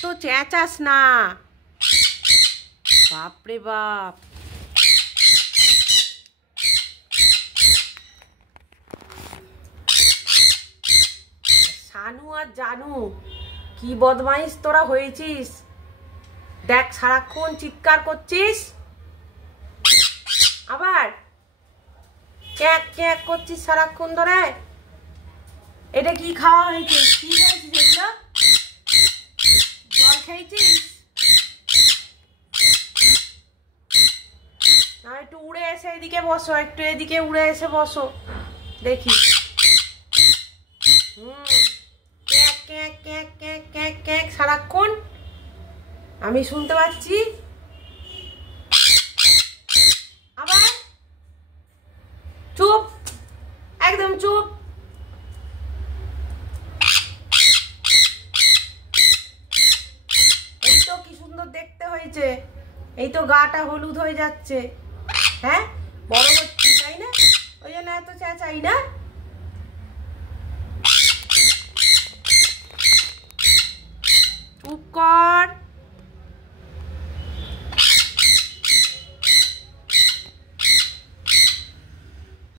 এত চেঁচাস না, বাপরে বাপ। শানু আর জানু কি বদমাইশ তোরা হয়েছিস। দেখ সারাক্ষণ চিৎকার করছিস, আবার ক্যাক ক্যাক করছিস সারাক্ষণ ধরে। এটা কি খাওয়া হয়েছে? কি খেয়েছিস এগুলো? জল খেয়েছিস? না একটু উড়ে এসে এদিকে বসো, একটু এদিকে উড়ে এসে বসো দেখি। ক্যাক ক্যাক ক্যাক ক্যাক ক্যাক ক্যাক সারাক্ষণ আমি শুনতে পাচ্ছি। আবার চুপ, একদম চুপ। এই তো কি সুন্দর দেখতে হয়েছে, এই তো গাটা হলুদ হয়ে যাচ্ছে। হ্যাঁ বড় হচ্ছে তাই না, ওই জন্য এত চেঁচাই না।